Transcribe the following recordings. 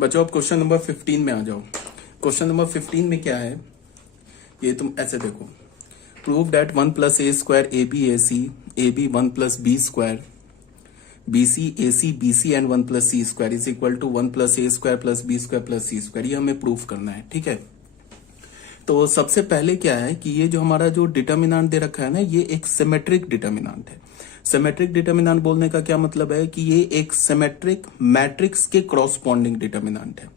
बच्चों, अब question number 15 में आ जाओ। क्वेश्चन नंबर 15 में क्या है, ये तुम ऐसे देखो। Prove that 1 plus a square a b a c, a b 1 plus b square b c a c b c and 1 plus c square is equal to 1 plus a square plus b square plus c square. ये हमें prove करना है, ठीक है। तो सबसे पहले क्या है कि ये जो हमारा जो डिटर्मिनेंट दे रखा है ना, ये एक सिमेट्रिक डिटर्मिनेंट है। सिमेट्रिक डिटर्मिनेंट बोलने का क्या मतलब है कि ये एक सिमेट्रिक मैट्रिक्स के क्रॉसपॉन्डिंग डिटर्मिनेंट है।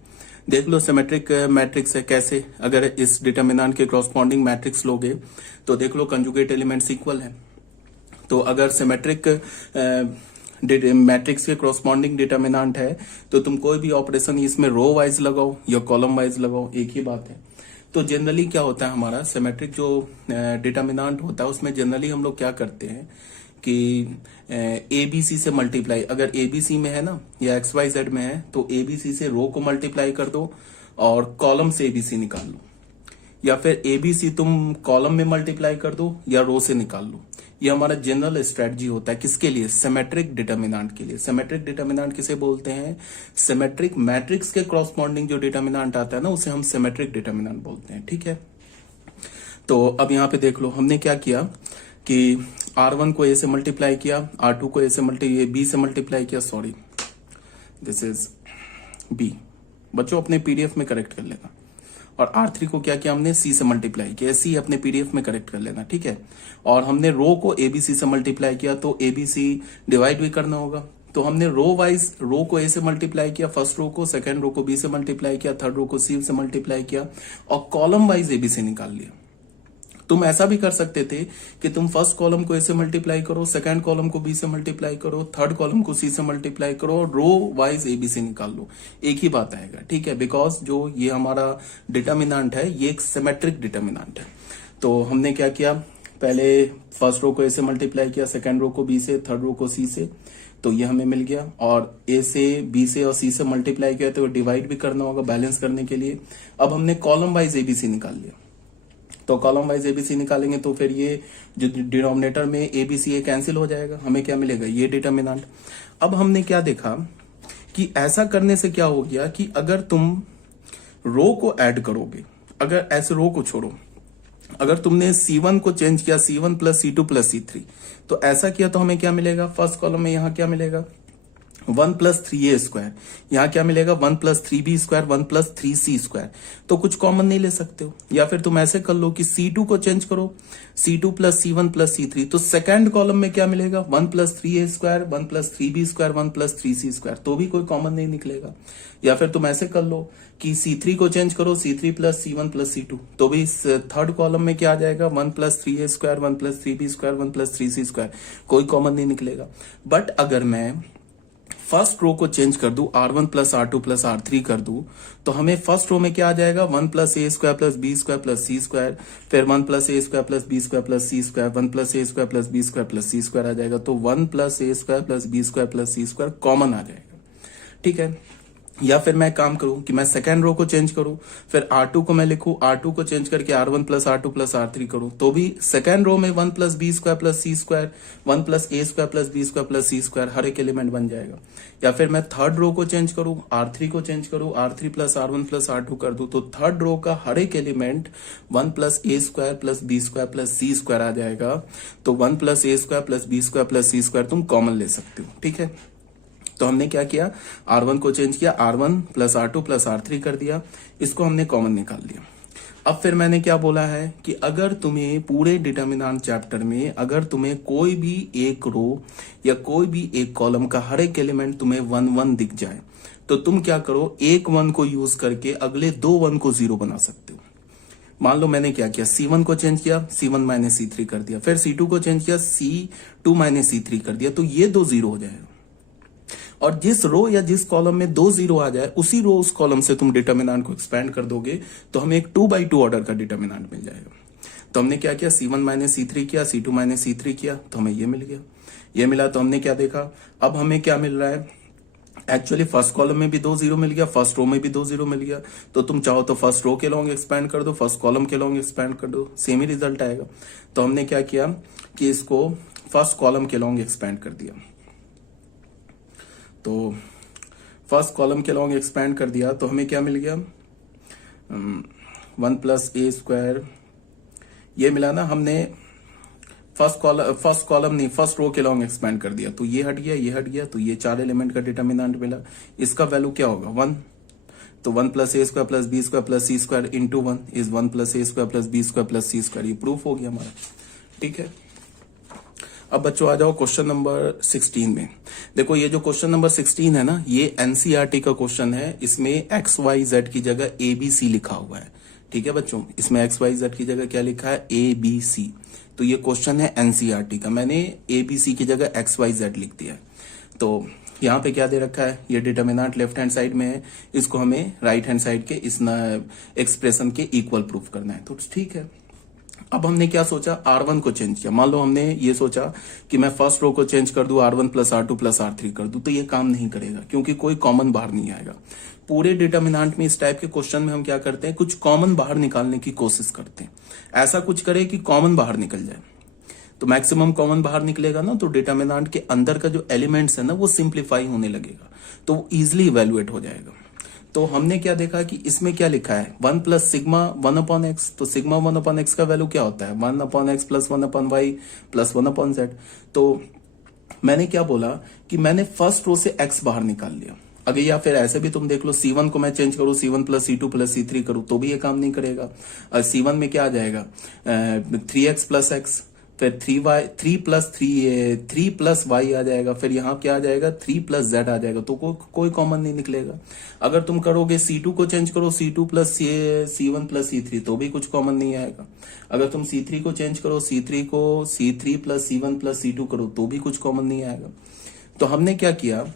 देख लो सिमेट्रिक मैट्रिक्स है कैसे, अगर इस डिटर्मिनेंट के क्रॉसपॉन्डिंग मैट्रिक्स लोगे तो देख लो कंजुगेट एलिमेंट्स इक्वल है। तो अगर सिमेट्रिक मैट्रिक्स के क्रॉसपॉन्डिंग डिटर्मिनेंट है तो तुम कोई भी ऑपरेशन इसमें रो वाइज लगाओ या कॉलम वाइज लगाओ, एक ही बात है। तो जनरली क्या होता है, हमारा सिमेट्रिक जो डिटर्मिनेंट होता है उसमें जनरली हम लोग क्या करते हैं कि एबीसी से मल्टीप्लाई, अगर एबीसी में है ना या एक्स वाई जेड में है तो एबीसी से रो को मल्टीप्लाई कर दो और कॉलम से एबीसी निकाल लो, या फिर एबीसी तुम कॉलम में मल्टीप्लाई कर दो या रो से निकाल लो। ये हमारा जनरल स्ट्रेटजी होता है किसके लिए, सिमेट्रिक डिटर्मिनेंट के लिए। सिमेट्रिक डिटर्मिनेंट किसे बोलते हैं, सिमेट्रिक मैट्रिक्स के क्रॉसपॉन्डिंग जो डिटर्मिनेंट आता है ना उसे हम सिमेट्रिक डिटर्मिनेंट बोलते हैं, ठीक है। तो अब यहां पे देख लो हमने क्या किया कि R1 को ए से मल्टीप्लाई किया, R2 को बी से मल्टीप्लाई किया, सॉरी दिस इज बी। बच्चों अपने पीडीएफ में करेक्ट कर लेना। और R3 को क्या किया हमने, सी से मल्टीप्लाई किया, सी अपने पीडीएफ में करेक्ट कर लेना, ठीक है। और हमने रो को एबीसी से मल्टीप्लाई किया तो एबीसी डिवाइड भी करना होगा। तो हमने रो वाइज रो को ए से मल्टीप्लाई किया, फर्स्ट रो को, सेकंड रो को बी से मल्टीप्लाई किया, थर्ड रो को सी से मल्टीप्लाई किया और कॉलम वाइज एबीसी निकाल लिया। तुम ऐसा भी कर सकते थे कि तुम फर्स्ट कॉलम को ए से मल्टीप्लाई करो, सेकंड कॉलम को बी से मल्टीप्लाई करो, थर्ड कॉलम को सी से मल्टीप्लाई करो और रो वाइज एबीसी निकाल लो, एक ही बात आएगा, ठीक है। बिकॉज जो ये हमारा डिटर्मिनेंट है ये एक सिमेट्रिक डिटर्मिनेंट है। तो हमने क्या किया, पहले फर्स्ट रो को ए से मल्टीप्लाई किया, सेकंड रो को बी से, थर्ड रो को सी से, तो ये हमें मिल गया। और ए से बी से और सी से मल्टीप्लाई किया तो डिवाइड भी करना होगा बैलेंस करने के लिए। अब हमने कॉलम वाइज एबीसी निकाल लिया, तो कॉलम वाइज एबीसी निकालेंगे तो फिर ये जो डिनोमिनेटर में एबीसी ये कैंसिल हो जाएगा, हमें क्या मिलेगा, ये डिटर्मिनेंट। अब हमने क्या देखा कि ऐसा करने से क्या हो गया कि अगर तुम रो को ऐड करोगे, अगर ऐसे रो को छोड़ो, अगर तुमने C1 को चेंज किया C1 plus C2 plus C3, तो ऐसा किया तो हमें क्या मिलेगा, फर्स्ट कॉलम में यहां क्या मिलेगा 1 प्लस 3a स्क्वायर, यहां क्या मिलेगा 1 plus 3b square 1 plus 3c square. तो कुछ कॉमन नहीं ले सकते हो, या फिर तुम ऐसे कर लो कि C2 को चेंज करो C2 plus C1 plus C3, तो सेकंड कॉलम में क्या मिलेगा 1 plus 3a square 1 plus 3b square 1 plus 3c square, तो भी कोई कॉमन नहीं निकलेगा। या फिर तुम ऐसे कर लो कि C3 को चेंज करो C3 plus C1 plus C2, तो भी थर्ड कॉलम में क्या आ जाएगा 1 plus 3a square 1 plus 3b square 1 plus 3c square, कोई कॉमन नहीं निकलेगा। बट अगर मैं फर्स्ट रो को चेंज कर दूं R1 plus R2 plus R3 कर दूं, तो हमें फर्स्ट रो में क्या आ जाएगा 1 plus a square plus b square plus c square, फिर 1 plus a square plus b square plus c square, 1 plus a square plus b square plus c square आ जाएगा। तो 1 plus a square plus b square plus c square common आ जाएगा, ठीक है। या फिर मैं काम करूं कि मैं सेकंड रो को चेंज करूं, फिर R2 को मैं लिखूं, R2 को चेंज करके R1 plus R2 plus R3 करूं, तो भी सेकंड रो में 1 plus b square plus c square 1 plus a square plus b square plus c square हर एक एलिमेंट बन जाएगा। या फिर मैं थर्ड रो को चेंज करूं, R3 को चेंज करूं, R3 plus R1 plus R2 कर दूं, तो थर्ड रो का हर एक element 1 plus a square plus b square plus c square आ जाएगा। तो 1 plus a square plus b square plus c square तुम कॉमन ले सकते हो, ठीक है। तो हमने क्या किया, R1 को चेंज किया, R1 plus R2 plus R3 कर दिया, इसको हमने कॉमन निकाल लिया। अब फिर मैंने क्या बोला है कि अगर तुम्हें पूरे डिटर्मिनेंट चैप्टर में अगर तुम्हें कोई भी एक रो या कोई भी एक कॉलम का हर एक एलिमेंट तुम्हें 1 1 दिख जाए, तो तुम क्या करो, एक 1 को यूज करके अगले 2 1 को 0 बना सकते हो। मान लो मैंने क्या किया, C1 को चेंज किया C1 माइनस C3 कर दिया, फिर C2 को चेंज किया C2 माइनस C3 कर दिया, तो ये 2 0 हो जाएगा। और जिस रो या जिस कॉलम में 2 0 आ जाए उसी रो उस कॉलम से तुम डिटर्मिनेंट को एक्सपेंड कर दोगे तो हमें एक 2 बाई 2 ऑर्डर का डिटर्मिनेंट मिल जाएगा। तो हमने क्या किया, C1 माइनस C3 किया, C2 माइनस C3 किया, तो हमें ये मिल गया। ये मिला तो हमने क्या देखा, अब हमें क्या मिल रहा है, एक्चुअली फर्स्ट कॉलम में भी 2 0 मिल गया, फर्स्ट रो में भी 2 0 मिल गया। तो तुम चाहो तो फर्स्ट रो के लॉन्ग एक्सपेंड कर दो, फर्स्ट कॉलम के लॉन्ग एक्सपेंड कर दो, सेम ही रिजल्ट आएगा। तो हमने क्या किया कि इसको फर्स्ट कॉलम के लॉन्ग एक्सपेंड कर दिया। तो फर्स्ट कॉलम के लॉन्ग एक्सपैंड कर दिया तो हमें क्या मिल गया, 1 प्लस ए स्क्वायर, ये मिला ना। हमने फर्स्ट कॉलम नहीं, फर्स्ट रो के लॉन्ग एक्सपैंड कर दिया तो ये हट गया, ये हट गया, तो ये 4 एलिमेंट का डिटर्मिनेंट मिला। इसका वैल्यू क्या होगा, 1। तो 1 plus a square plus b square plus c square into 1 is 1 plus a square plus b square plus c square. ये प्रूफ हो गया हमारा, ठीक है। अब बच्चों आ जाओ क्वेश्चन नंबर 16 में। देखो ये जो क्वेश्चन नंबर 16 है ना, ये एनसीईआरटी का क्वेश्चन है। इसमें एक्स वाई जेड की जगह ए बी सी लिखा हुआ है, ठीक है बच्चों। इसमें एक्स वाई जेड की जगह क्या लिखा है, ए बी सी। तो ये क्वेश्चन है एनसीईआरटी का, मैंने ए बी सी की जगह एक्स वाई जेड लिख दिया है। तो यहाँ पे क्या दे रखा है, ये डिटर्मिनेंट लेफ्ट हैंड साइड में है, इसको हमें राइट हैंड साइड के इस एक्सप्रेशन के इक्वल प्रूफ करना है, तो ठीक है। अब हमने क्या सोचा, R1 को चेंज किया। मान लो हमने ये सोचा कि मैं फर्स्ट रो को चेंज कर दूं, R1 plus R2 plus R3 कर दूं, तो ये काम नहीं करेगा क्योंकि कोई कॉमन बाहर नहीं आएगा। पूरे डिटर्मिनेंट में इस टाइप के क्वेश्चन में हम क्या करते हैं, कुछ कॉमन बाहर निकालने की कोशिश करते हैं। ऐसा कुछ करें कि कॉमन बाहर निकल जाए, तो मैक्सिमम कॉमन बाहर निकलेगा ना, तो डिटर्मिनेंट के अंदर का जो एलिमेंट्स है ना वो सिंप्लीफाई होने लगेगा, तो इजिली इवेल्युएट हो जाएगा। तो हमने क्या देखा कि इसमें क्या लिखा है, 1 प्लस सिग्मा 1 अपॉन एक्स। तो सिग्मा 1 अपॉन एक्स का वैल्यू क्या होता है, 1 upon x plus 1 upon y plus 1 upon z. तो मैंने क्या बोला कि मैंने फर्स्ट रो से एक्स बाहर निकाल लिया। अगर या फिर ऐसे भी तुम देख लो, C1 को मैं चेंज करूं, C1 plus C2 plus C3 करूं तो भी ये काम नहीं करेगा। C1 में क्या आ जाएगा, 3x प्लस एक्स, फिर 3 प्लस वाई आ जाएगा, फिर यहाँ क्या आ जाएगा, 3 प्लस जेड आ जाएगा, तो कोई कॉमन नहीं निकलेगा। अगर तुम करोगे C2 को चेंज करो, C2 plus C1 plus C3 तो भी कुछ कॉमन नहीं आएगा। अगर तुम C3 को चेंज करो, C3 plus C1 plus C2 करो तो भी कुछ कॉमन नहीं आएगा। तो हमने क्या किया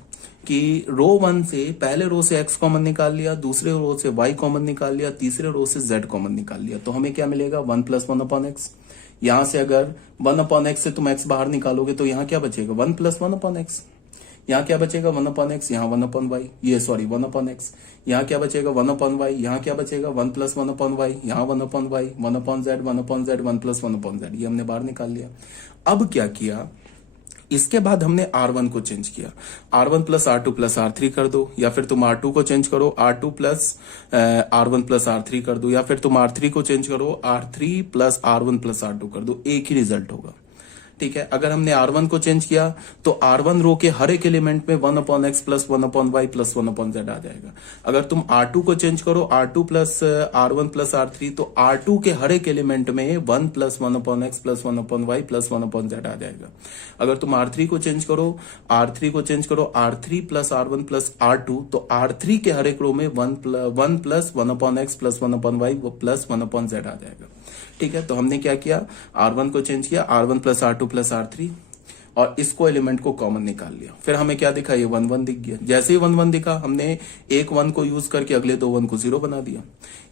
कि रो 1 से, पहले रो से x कॉमन निकाल लिया, दूसरे रो से y कॉमन निकाल लिया, तीसरे रो से z कॉमन निकाल लिया। तो हमें क्या मिलेगा, 1 प्लस 1 अपॉन एक्स। यहां से अगर 1 अपॉन एक्स से तुम x बाहर निकालोगे तो यहाँ क्या बचेगा, 1 प्लस 1 अपॉन एक्स। यहाँ क्या बचेगा, 1 अपॉन एक्स, यहाँ 1 अपॉन वाई, ये सॉरी 1 अपॉन एक्स। यहाँ क्या बचेगा, 1 अपॉन वाई, यहाँ क्या बचेगा, 1 प्लस 1 अपॉन वाई, यहाँ 1 upon y, 1 upon z, 1 upon z, 1 plus 1 upon z, ये हमने बाहर निकाल लिया। अब क्या किया, इसके बाद हमने R1 को चेंज किया, R1 plus R2 plus R3 कर दो, या फिर तुम R2 को चेंज करो, R2 plus R1 plus R3 कर दो, या फिर तुम R3 को चेंज करो, R3 plus R1 plus R2 कर दो, एक ही रिजल्ट होगा, ठीक है। अगर हमने R1 को चेंज किया तो R1 रो के हर एक एलिमेंट में 1 upon x plus 1 upon y plus 1 upon z आ जाएगा। अगर तुम R2 को चेंज करो, R2 plus R1 plus R3, तो R2 के हर एक एलिमेंट में 1 plus 1 upon x plus 1 upon y plus 1 upon z आ जाएगा। अगर तुम R3 को चेंज करो, R3 plus R1 plus R2, तो R3 के हर एक रो में 1 plus 1 upon x plus 1 upon y plus 1 upon z आ जाएगा, ठीक है। तो हमने क्या किया, R1 को चेंज किया, R1 plus R2 plus R3, और इसको एलिमेंट को कॉमन निकाल लिया। फिर हमें क्या दिखा, ये 1 1 दिख गया। जैसे ही 1 1 दिखा, हमने एक 1 को यूज करके अगले 2 1 को 0 बना दिया।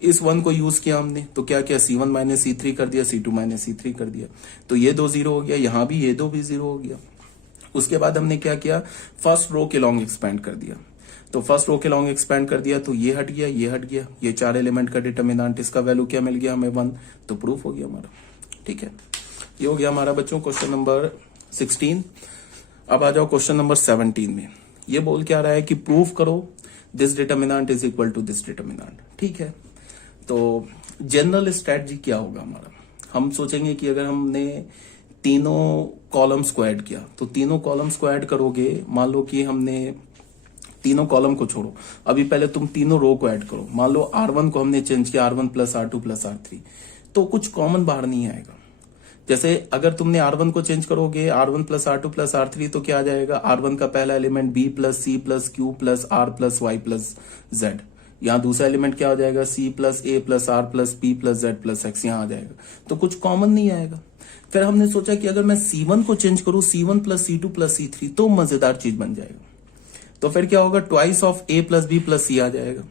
इस 1 को यूज किया हमने, तो क्या किया, C1 माइनस C3 कर दिया, C2 माइनस C3 कर दिया, तो ये 2 0 हो गया, यहां भी ये 2 भी 0 हो गया। उसके बाद हमने क्या किया, फर्स्ट रो के लॉन्ग एक्सपैंड कर दिया। तो फर्स्ट रो के लॉन्ग एक्सपैंड कर दिया तो ये हट गया, ये हट गया, ये 4 एलिमेंट का डिटर्मिनेंट, इसका वैल्यू क्या मिल गया हमें, 1, तो प्रूफ हो गया हमारा, ठीक है। ये हो गया हमारा बच्चों क्वेश्चन नंबर 16। अब आ जाओ क्वेश्चन नंबर 17 में। ये बोल क्या रहा है कि प्रूफ करो this determinant is equal to this determinant, ठीक है। तो जनरल स्ट्रेटजी क्या होगा हमारा, हम सोचेंगे कि अगर हमने तीनों कॉलम्स को ऐड किया, तो तीनों कॉलम्स को ऐड करोगे, मान लो कि हमने तीनों कॉलम को छोड़ो, अभी पहले तुम तीनों रो को ऐड करो। मान लो R1 को हमने चेंज किया, R1 plus R2 plus R3, तो कुछ कॉमन बाहर नहीं आएगा। जैसे अगर तुमने R1 को चेंज करोगे, R1 plus R2 plus R3, तो क्या आ जाएगा, R1 का पहला element B plus C plus Q plus R plus Y plus Z, यहाँ दूसरा एलिमेंट क्या हो जाएगा, C plus A plus R plus P plus Z plus X, यहाँ आ जाएगा, तो कुछ कॉमन नहीं आएगा। फिर हमने सोचा कि अगर मैं C1 को चेंज करूं, C1 plus C2 plus C3, तो मजेदार चीज बन जाएगा। तो फिर क्या होगा, twice of A plus B plus C आ जाएगा।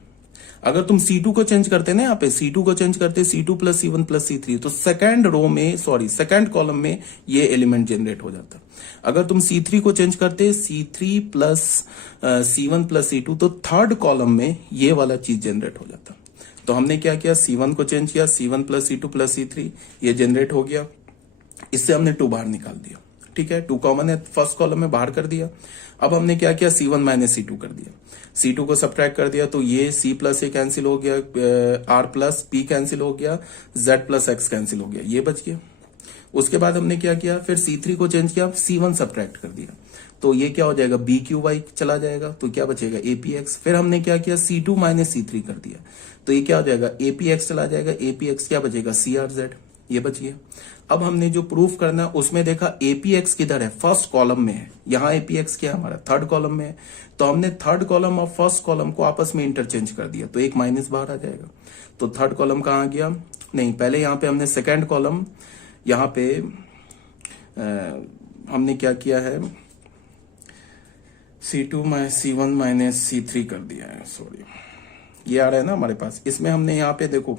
अगर तुम C2 को चेंज करते ना, यहाँ पे C2 को चेंज करते, C2 plus C1 plus C3, तो सेकंड कॉलम में ये एलिमेंट जनरेट हो जाता। अगर तुम C3 को चेंज करते, C3 plus C1 plus C2, तो थर्ड कॉलम में ये वाला चीज जनरेट हो जाता। तो हमने क्या किया, C1 को चेंज किया, C1 plus C2 plus C3, ये जनरेट हो गया, इससे हमने 2 बाहर निकाल दिया, ठीक है, 2 कॉमन है फर्स्ट कॉलम में, बाहर कर दिया। अब हमने क्या किया, C1 माइनस C2 कर दिया, C2 को सब्ट्रैक्ट कर दिया, तो ये C प्लस A कैंसिल हो गया, R प्लस P कैंसिल हो गया, Z प्लस X कैंसिल हो गया, ये बच गया। उसके बाद हमने क्या किया, फिर C3 को चेंज किया, C1 सब्ट्रैक्ट कर दिया, तो ये क्या हो जाएगा, BQY चला जाएगा, तो क्या बचेगा, APX। फिर हमने क्या किया, C2 माइनस C3 कर दिया, तो ये क्या हो जाएगा, APX चला जाएगा, APX क्या बचेगा, CRZ, ये बच गया। अब हमने जो प्रूफ करना है उसमें देखा APX किधर है, फर्स्ट कॉलम में है, यहाँ APX क्या है हमारा, थर्ड कॉलम में है, तो हमने थर्ड कॉलम और फर्स्ट कॉलम को आपस में इंटरचेंज कर दिया, तो एक माइनस बाहर आ जाएगा। तो थर्ड कॉलम कहाँ गया, नहीं पहले यहाँ पे हमने सेकेंड कॉलम, यहाँ पे हमने क्या किया है, C1 माइनस C3 कर दिया है, सॉरी ये आ रहा है ना हमारे पास, इसमें हमने यहाँ पे देखो,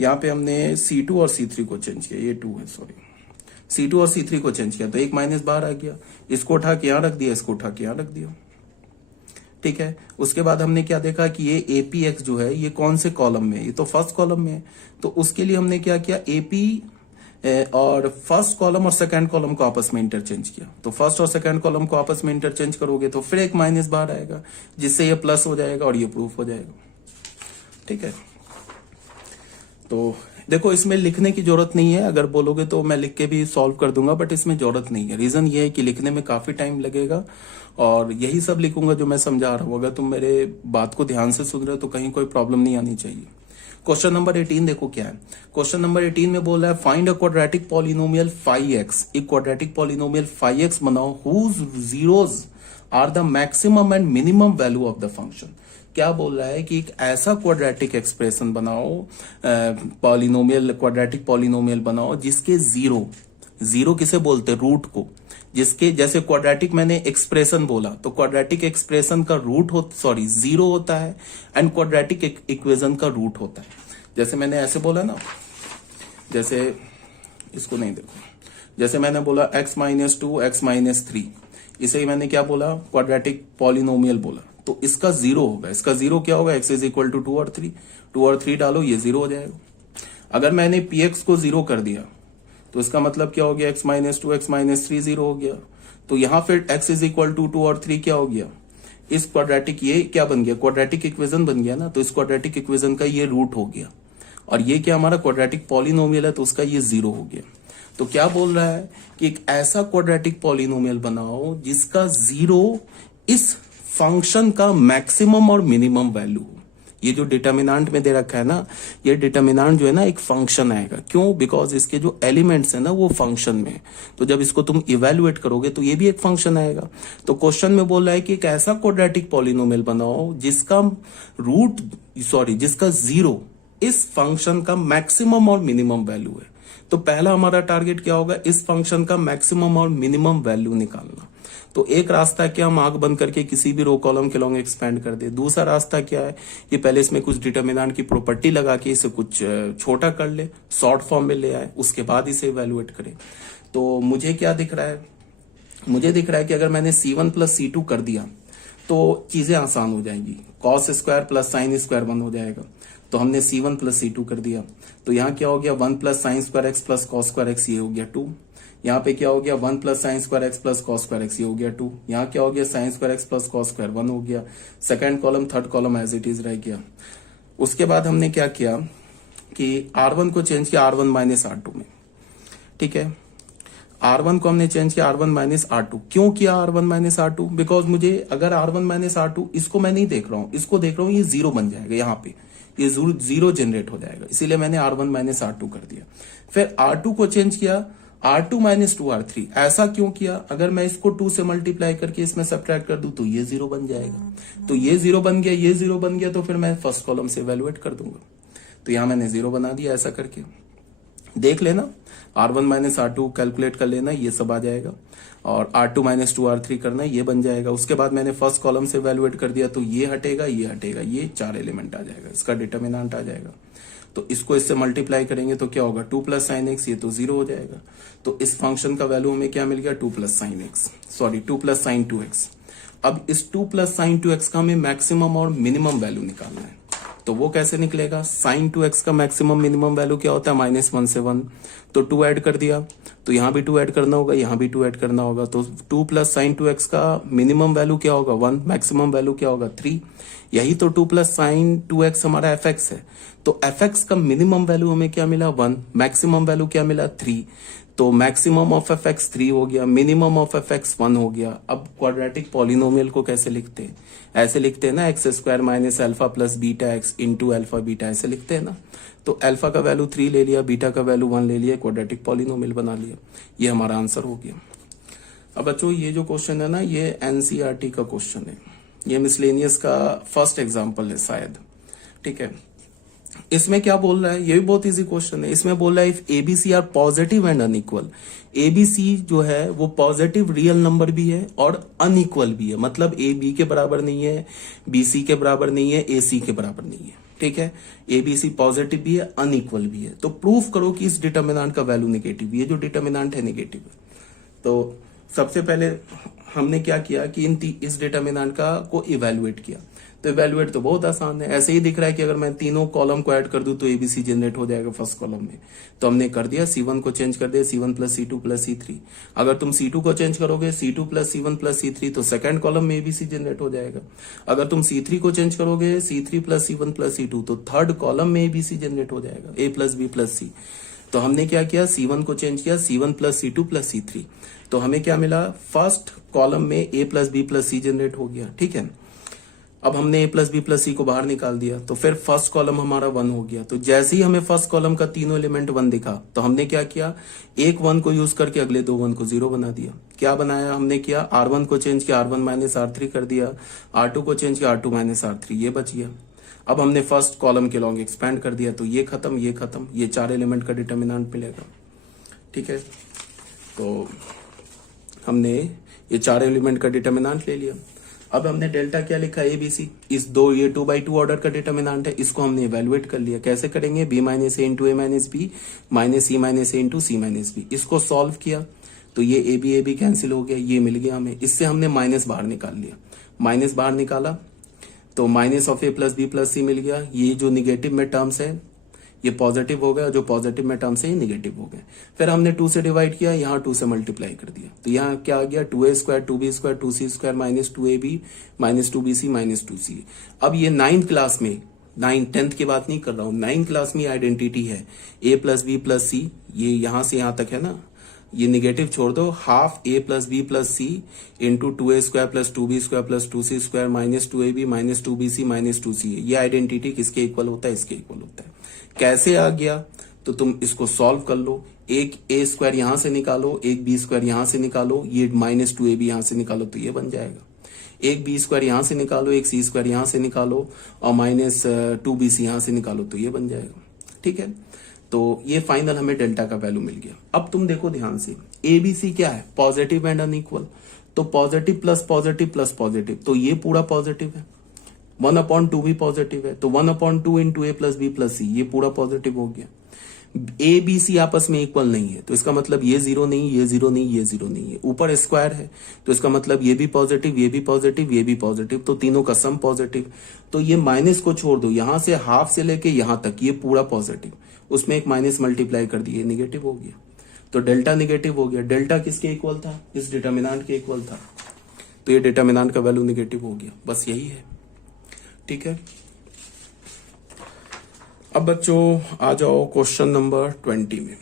यहाँ पे हमने C2 और C3 को चेंज किया, ये 2 है सॉरी, C2 और C3 को चेंज किया, तो एक माइनस बाहर आ गया, इसको उठा के यहाँ रख दिया, इसको उठा के यहाँ रख दिया, ठीक है। उसके बाद हमने क्या देखा कि ये APX जो है ये कौन से कॉलम में है, ये तो फर्स्ट कॉलम में है, तो उसके लिए हमने क्या किया, AP और फर्स्ट कॉलम और सेकंड कॉलम को आपस में इंटरचेंज किया, तो फर्स्ट और सेकंड कॉलम को आपस में इंटरचेंज करोगे तो फिर एक माइनस बाहर आएगा, जिससे ये प्लस हो जाएगा और ये प्रूफ हो जाएगा, ठीक है। तो देखो इसमें लिखने की जरूरत नहीं है, अगर बोलोगे तो मैं लिख के भी सॉल्व कर दूंगा, बट इसमें जरूरत नहीं है। रीजन ये है कि लिखने में काफी टाइम लगेगा और यही सब लिखूंगा जो मैं समझा रहा हूं। अगर तुम मेरे बात को ध्यान से सुन रहे हो तो कहीं कोई प्रॉब्लम नहीं आनी चाहिए। क्वेश्चन नंबर 18 देखो क्या है। क्वेश्चन नंबर 18 में बोल रहा है find a quadratic polynomial 5x, एक क्वाड्रेटिक पॉलिनोमियल 5x बनाओ whose zeros are the maximum and minimum value of the function. क्या बोल रहा है कि एक ऐसा क्वाड्रेटिक एक्सप्रेशन बनाओ, पॉलिनोमियल, क्वाड्रेटिक पॉलिनोमियल बनाओ जिसके जीरो किसे बोलते हैं, रूट को, जिसके जैसे क्वाड्रेटिक मैंने एक्सप्रेशन बोला तो क्वाड्रेटिक एक्सप्रेशन का रूट जीरो होता है एंड क्वाड्रेटिक इक्वेशन का रूट होता है। जैसे मैंने ऐसे बोला ना, जैसे इसको नहीं देखो, जैसे मैंने बोला x माइनस 2 x माइनस 3, इसे ही मैंने क्या बोला, क्वाड्रेटिक पॉलिनोमियल बोला, तो इसका जीरो होगा। इसका जीरो क्या होगा, x इज इक्वल टू 2 और 3 डालो, ये जीरो हो जाएगा। अगर मैंने px को जीरो कर दिया तो इसका मतलब क्या हो गया, x minus 2 x minus 3 zero हो गया। तो यहां फिर x इज इक्वल टू 2 और 3 क्या हो गया, इस क्वाड्रेटिक, ये क्या बन गया, क्वाड्रेटिक इक्वेशन बन गया ना, तो इस क्वाड्रेटिक इक्वेशन का ये रूट हो गया और ये क्या हमारा क्वाड्रेटिक पॉलिनोमियल है तो उसका ये जीरो हो गया। तो क्या बोल रहा है कि एक ऐसा क्वाड्रेटिक पॉलिनोमियल बनाओ जिसका जीरो इस फंक्शन का मैक्सिमम और मिनिमम वैल्यू हो। ये जो डिटर्मिनेंट में दे रखा है ना, ये डिटर्मिनेंट जो है ना एक फंक्शन आएगा, क्यों, बिकॉज इसके जो एलिमेंट्स है ना वो फंक्शन में, तो जब इसको तुम इवेल्युएट करोगे तो ये भी एक फंक्शन आएगा। तो क्वेश्चन में बोल रहा है कि एक ऐसा क्वाड्रेटिक पॉलिनोमियल बनाओ जिसका जिसका जीरो इस फंक्शन का मैक्सिमम और मिनिमम वैल्यू है। तो पहला हमारा टारगेट क्या होगा, इस फंक्शन का मैक्सिमम और मिनिमम वैल्यू निकालना। तो एक रास्ता क्या, हम आंख बंद करके किसी भी रो कॉलम के लॉन्ग एक्सपेंड कर दे। दूसरा रास्ता क्या है, ये पहले इसमें कुछ डिटर्मिनेंट की प्रॉपर्टी लगा के इसे कुछ छोटा कर ले, शॉर्ट फॉर्म में ले आए, उसके बाद इसे इवेल्युएट करे। तो मुझे क्या दिख रहा है, मुझे दिख रहा है कि अगर मैंने C1 प्लस C2 कर दिया तो चीजें आसान हो जाएंगी। Cos square plus sine square 1 हो जाएगा, तो हमने C1 प्लस C2 कर दिया, तो यहाँ क्या हो गया, 1 plus sine square x plus cos square x, ये हो गया 2। यहाँ पे क्या हो गया, 1 plus sine square x plus cos square x, ये हो गया 2। यहाँ क्या हो गया, sine square x plus cos square 1 हो गया। Second column third column as it is रह गया। उसके बाद हमने क्या किया कि R1 को चेंज किया R1 माइनस R2 में, ठीक है। R1 को हमने चेंज किया R1 माइनस R2। क्यों किया R1 माइनस R2, बिकॉज मुझे अगर R1 माइनस R2, इसको मैं नहीं देख रहा हूं, इसको देख रहा हूं, ये जीरो बन जाएगा, यहाँ पे ये जीरो जनरेट हो जाएगा, इसीलिए मैंने R1 माइनस R2 कर दिया। फिर R2 को चेंज किया R2 माइनस 2 R3। ऐसा क्यों किया, अगर मैं इसको 2 से मल्टीप्लाई करके इसमें सब्ट्रैक्ट कर दूं तो ये जीरो बन जाएगा, तो ये जीरो बन गया, ये जीरो बन गया, तो फिर मैं फर्स्ट कॉलम से इवेल्युएट कर दूंगा। तो यहां मैंने जीरो बना दिया, ऐसा करके देख लेना, R1 माइनस R2 कैलकुलेट कर लेना, ये सब आ जाएगा, और R2 माइनस 2 R3 करना, ये बन जाएगा। उसके बाद मैंने फर्स्ट कॉलम से इवेल्युएट कर दिया, तो ये हटेगा, ये हटेगा, ये 4 एलिमेंट आ जाएगा, इसका डिटर्मिनेंट आ जाएगा। तो इसको इससे मल्टीप्लाई करेंगे तो क्या होगा, 2 प्लस साइन एक्स, ये तो जीरो हो जाएगा। तो इस फंक्शन का वैल्यू हमें क्या मिल गया, 2 plus sine x, 2 plus sign 2x। अब इस 2 प्लस साइन 2x का हमें मैक्सिमम और मिनिमम वैल्यू निकालना है। तो वो कैसे निकलेगा, साइन 2x का मैक्सिमम मिनिमम वैल्यू क्या होता है, -1 से 1, तो 2 ऐड कर दिया, तो यहां भी 2 ऐड करना होगा, यहां भी 2 ऐड करना होगा, तो 2 प्लस साइन 2x का मिनिमम वैल्यू क्या होगा 1, मैक्सिमम वैल्यू क्या होगा 3। यही तो 2 प्लस साइन 2x हमारा fx है। तो fx का मिनिमम वैल्यू हमें क्या मिला 1, मैक्सिमम वैल्यू क्या मिला 3, तो मैक्सिमम ऑफ fx 3 हो गया, मिनिमम ऑफ fx 1 हो गया। अब क्वाड्रेटिक पॉलिनोमियल को कैसे लिखते हैं, ऐसे लिखते हैं ना, x square minus alpha plus beta x into alpha beta, ऐसे लिखते हैं ना। तो अल्फा का वैल्यू 3 ले लिया, बीटा का वैल्यू 1 ले लिया, क्वाड्रेटिक पॉलिनोमियल बना लिया, ये हमारा आंसर हो गया। अब बच्चों ये जो क्वेश्चन है ना, ये एनसीईआरटी का क्वेश्चन है, ये मिसलेनियस का फर्स्ट एग्जाम्पल है शायद, ठीक है। इसमें क्या बोल रहा है, ये भी बहुत इजी क्वेश्चन है। इसमें बोल रहा है if a b c are positive and unequal, a b c जो है वो पॉजिटिव रियल नंबर भी है और अनइक्वल भी है, मतलब ए बी के बराबर नहीं है, बी सी के बराबर नहीं है, ए सी के बराबर नहीं है, ठीक है। एबीसी पॉजिटिव भी है, अनइक्वल भी है, तो प्रूफ करो कि इस डिटर्मिनेंट का वैल्यू नेगेटिव, ये जो डिटर्मिनेंट है नेगेटिव है। तो सबसे पहले हमने क्या किया कि इस डिटर्मिनेंट का को इवेल्युएट किया। तो इवेल्युएट तो बहुत आसान है, ऐसे ही दिख रहा है कि अगर मैं तीनों कॉलम को ऐड कर दूं तो एबीसी जनरेट हो जाएगा फर्स्ट कॉलम में। तो हमने कर दिया, C1 को चेंज कर दिया, C1 plus C2 plus C3। अगर तुम C2 को चेंज करोगे, C2 plus C1 plus C3, तो सेकंड कॉलम में एबीसी जनरेट हो जाएगा। अगर तुम C3 को चेंज करोगे, C3 plus C1 plus C2, तो थर्ड कॉलम में एबीसी जनरेट हो जाएगा, A plus B plus C। तो हमने क्या किया, C1 को चेंज किया, C1 plus C2 plus C3, तो हमें क्या मिला, फर्स्ट कॉलम में A plus B plus C generate हो गया, ठीक है। अब हमने A plus B plus C को बाहर निकाल दिया, तो फिर फर्स्ट कॉलम हमारा 1 हो गया। तो जैसे ही हमें फर्स्ट कॉलम का तीनों एलिमेंट 1 दिखा, तो हमने क्या किया, एक 1 को यूज करके अगले 2 1 को 0 बना दिया। क्या बनाया हमने, किया R1 को चेंज किया, R1 माइनस R3 कर दिया, R2 को चेंज किया, R2 माइनस R3, ये बच गया। अब हमने फर्स्ट कॉलम के लॉन्ग एक्सपैंड कर दिया, तो ये खत्म, ये खत्म, ये 4 एलिमेंट का डिटर्मिनेंट मिलेगा, ठीक है। तो हमने ये 4 एलिमेंट का डिटर्मिनेंट ले लिया। अब हमने डेल्टा क्या लिखा, एबीसी, इस ये 2/2 ऑर्डर का डिटर्मिनेंट है, इसको हमने इवेल्युएट कर लिया। कैसे करेंगे, b माइनस ए इंटू ए माइनस बी माइनस सी माइनस ए इंटू सी माइनस बी। इसको सॉल्व किया तो ये ए बी कैंसिल हो गया, ये मिल गया हमें। इससे हमने माइनस बाहर निकाल लिया, माइनस बाहर निकाला तो minus of a plus b plus c मिल गया। ये जो निगेटिव में टर्म्स है ये पॉजिटिव हो गया, जो पॉजिटिव में टर्म्स है ये निगेटिव हो गए। फिर हमने 2 से डिवाइड किया, यहाँ 2 से मल्टीप्लाई कर दिया, तो यहाँ क्या आ गया, 2a square 2b square 2c square minus 2ab minus 2bc minus 2c। अब ये 9th क्लास में, 10th की बात नहीं कर रहा हूँ, 9th क्लास में आइडेंटिटी है a प्लस बी प्लस सी, ये यहां से यहां तक है ना, ये निगेटिव छोड़ दो, half a plus b plus c into 2a square plus 2b square plus 2c square minus 2ab minus 2bc minus 2c। ये आइडेंटिटी किसके इक्वल होता है, इसके इक्वल होता है। कैसे आ गया, तो तुम इसको सॉल्व कर लो, एक a स्क्वायर यहां से निकालो, एक b स्क्वायर यहां से निकालो, ये माइनस 2ab यहां से निकालो, तो ये बन जाएगा। एक b स्क्वायर यहां से निकालो, एक c स्क्वायर यहां से निकालो और माइनस 2bc यहां से निकालो, तो ये बन जाएगा, ठीक है। तो ये फाइनल हमें डेल्टा का वैल्यू मिल गया। अब तुम देखो ध्यान से, एबीसी क्या है, पॉजिटिव एंड अनइक्वल, तो positive plus positive plus positive, तो ये पूरा पॉजिटिव है। 1/2 भी पॉजिटिव है, तो 1/2 इंटू ए प्लस बी प्लस सी, ये पूरा पॉजिटिव हो गया। ए बी सी आपस में इक्वल नहीं है, तो इसका मतलब ये 0 नहीं, ये 0 नहीं, ये 0 नहीं है। ऊपर स्क्वायर है, तो इसका मतलब ये भी पॉजिटिव, ये भी पॉजिटिव, ये भी पॉजिटिव, तो तीनों का सम पॉजिटिव। तो ये माइनस को छोड़ दो, यहां से हाफ से लेके यहां तक ये पूरा पॉजिटिव, उसमें एक माइनस मल्टीप्लाई कर दिए, निगेटिव हो गया। तो डेल्टा निगेटिव हो गया। डेल्टा किसके इक्वल था, इस डिटर्मिनेंट के इक्वल था, तो ये डिटर्मिनेंट का वैल्यू निगेटिव हो गया। बस यही है, ठीक है। अब बच्चों आ जाओ क्वेश्चन नंबर 20 में।